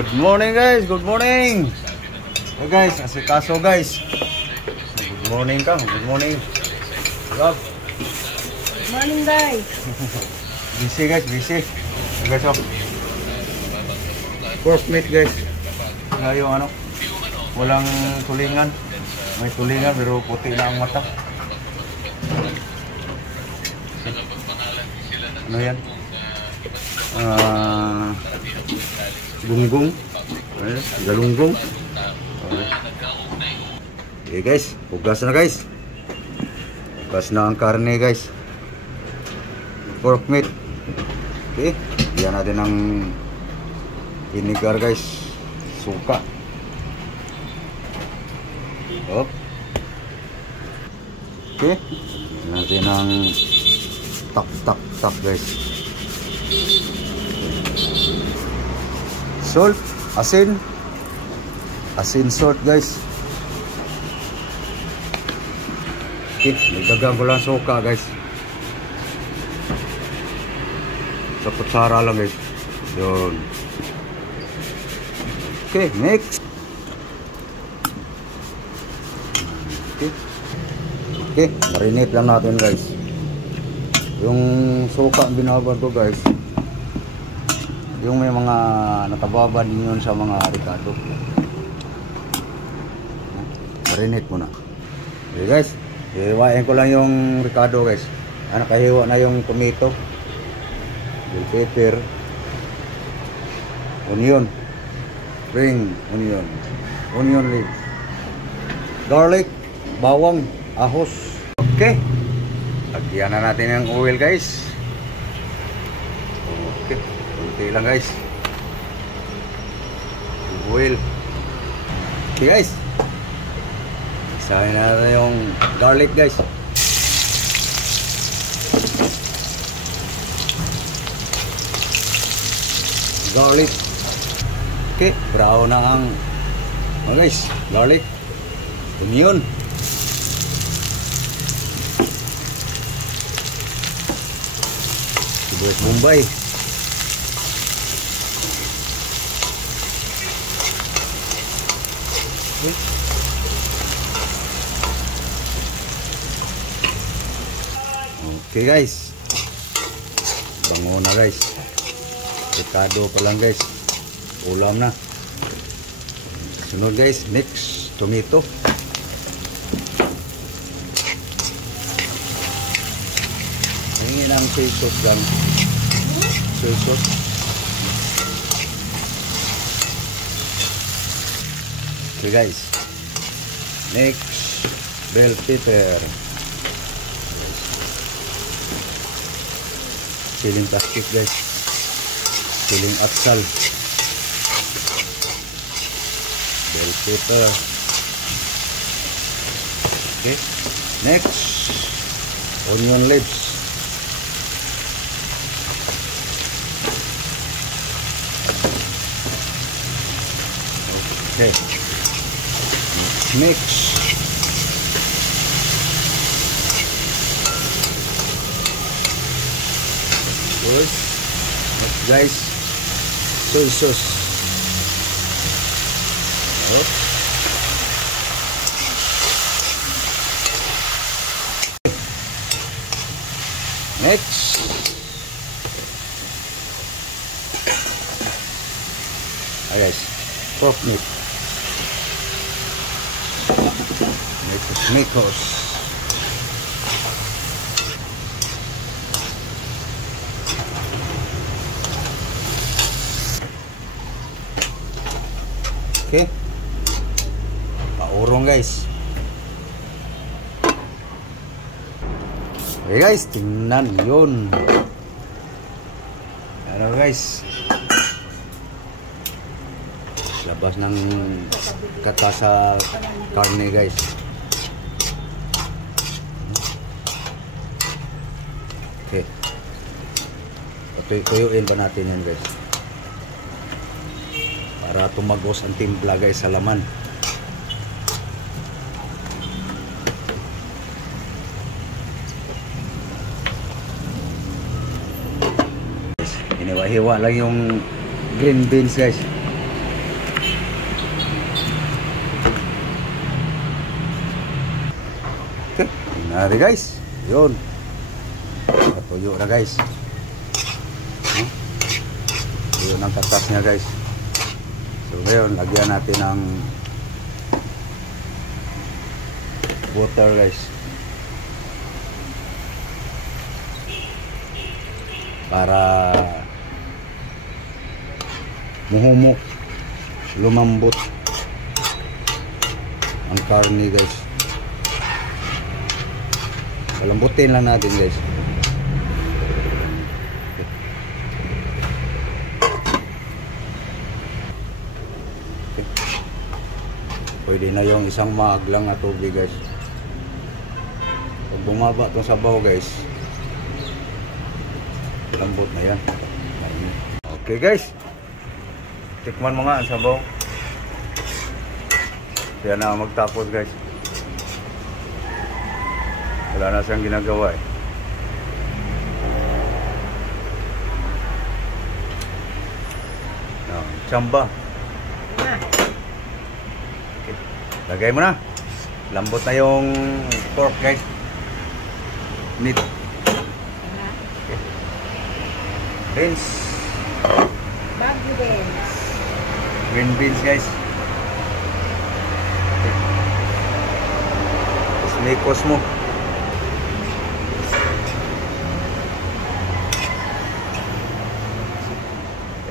Good morning guys, good morning. Hey guys, asikaso guys. Good morning kang, good morning. Rob. Good morning guys. Busy guys, busy. Guys, oh. Pork meat guys. Nga yung ano, walang tulingan. May tulingan pero puti na ang mata. Ano yan? Gunggong. Galunggong. Okay guys, hugas na guys. Hugas na ang karne guys. Pork meat. Okay, diyan natin ang vinegar guys. Suka. Op. Okay, diyan natin ang tak guys. Salt, asin, salt guys. Okay, nagdagan ko lang suka guys. Sa kutsara lang guys. Yun. Okay, next. Okay, marinate lang natin guys. Yung suka ang binabad ko guys, yung may mga natababa din yun sa mga ricado. Marinate muna. Okay guys, iwain ko lang yung ricado guys. Nakahiwa na yung tomato, bell pepper, onion, spring onion, onion leaves, garlic, bawang, ahos. Okay, lagyan na natin yung oil guys. Okay, kunti lang guys. Oil. Okay guys, isahin na natin yung garlic guys. Garlic. Okay, brown na ang guys, garlic, onion, sibuyas Bombay, okay guys, bango na guys. Ricado pa lang guys, ulam na. Sunod guys, next tomato. Hingin ang soy sauce gan. Soy sauce. Okay guys, next bell pepper. Siling plastic guys. Siling atsal, bell pepper. Okay, next onion leaves. Okay, mix. Good. Next guys, soy sauce. Next, guys, pork meat. Micos. Okay, paurong guys. Okay guys, tingnan yun. Ano guys, labas ng kata sa karne guys. Okay, tuyuin pa natin yan guys, para tumagos ang timpla guys sa laman. Hiniwa-hiwa lang yung green beans guys. Nari guys. Yun. Patuyo na guys. Tuyo ng katas niya guys. So ngayon, lagyan natin ng butter guys. Para muhumok, lumambot ang karne guys. Palambutin lang natin guys. Okay. Pwede na yung isang mug lang na tubig guys. Pag bumaba itong sabaw guys, lambot na yan. Okay guys, tikman mo nga ang sabaw. Kaya na magtapos guys. Wala na siyang ginagawa eh. Chamba. Okay. Lagay mo na. Lambot na yung pork guys. Meat. Okay. Beans. Bago beans. Green beans guys. Okay. Tapos mikos mo.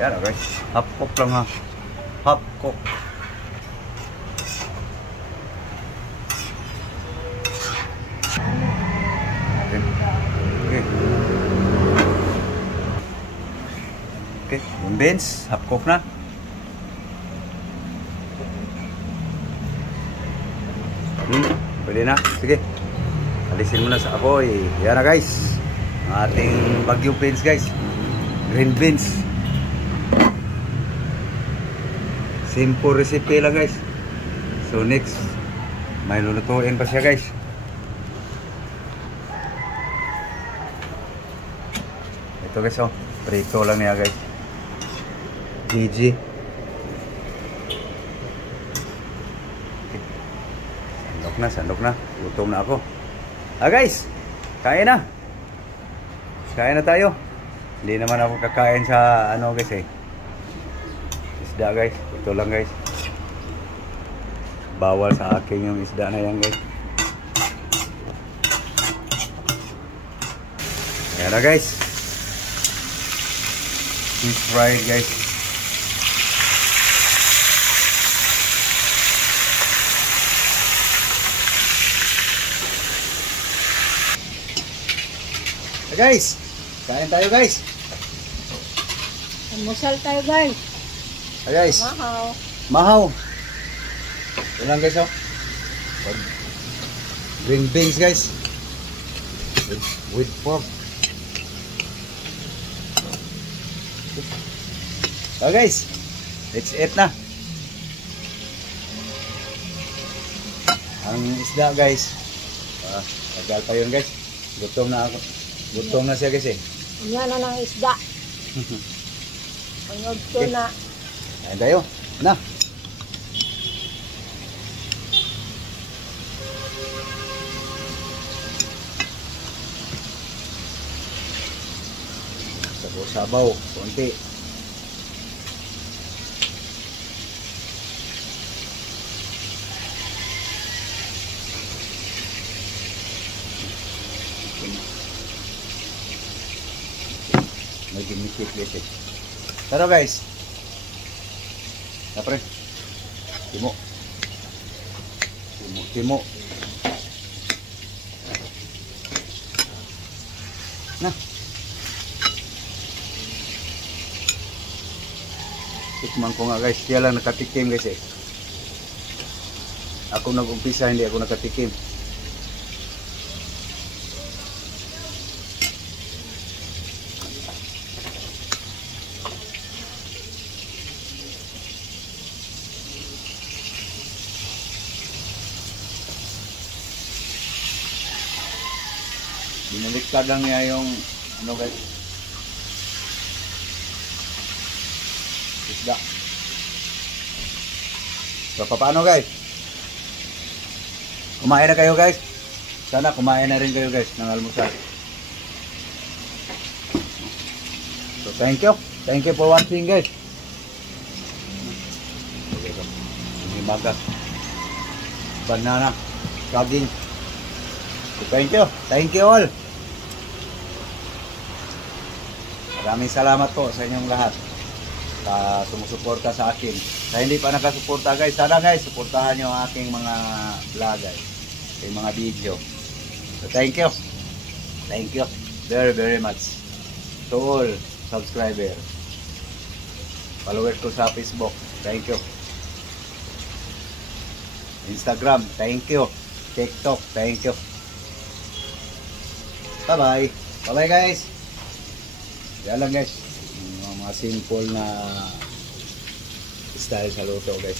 Yan guys. Half cook lang ha. Half cook. Okay. Okay. Okay. Yung beans. Half cook na. Pwede na. Sige. Alisin mo na sa apoy. Yan na guys. Ang ating Baguio beans guys. Green beans. Simple recipe lang guys. So next, may lulutuin pa siya guys. Ito guys oh. Prito lang niya guys. GG. Sandok na. Gutom na ako. Guys, kain na. Kain na tayo. Hindi naman ako kakain sa ano guys eh. Isda guys. Ito lang guys. Bawal sa akin yung isda na yan guys. Ayan na guys. Fish fried guys. Guys, kain tayo guys. Almusal tayo guys. Guys. Mahaw. Mahaw. Ito lang guys oh. Green beans guys. With pork. So guys, let's eat na. Ang isda guys. Tagal pa yun guys. Gutom na ako. Gutom na siya guys eh. Yan na ng isda. Pangod ko Okay. na. Ayan tayo. Na. Sabaw-sabaw. Konti. May gimikit guys eh. Pero guys. Tapre. Timo. Timo. Nah. Tikman ko nga guys. Kaya lang nakatikim guys eh. Ako nag-umpisa, hindi ako nakatikim. Binaliktad lang niya yung ano guys. Isda. So paano guys? Kumain na kayo guys? sana kumain na rin kayo guys ng almusal. So thank you. Thank you for watching guys. Okay, so, himagas. Banana. Saging. So, thank you. Thank you all. Maraming salamat po sa inyong lahat. Sumusuporta sa akin. Sa hindi pa nakasuporta guys, sana guys, suportahan nyo ang aking mga vlog guys. Yung mga video. So thank you. Thank you very very much to all subscriber. Followers ko sa Facebook. Thank you. Instagram, thank you. TikTok, thank you. Bye bye. Bye bye guys. Yan lang guys. Mga simple na style sa luto guys.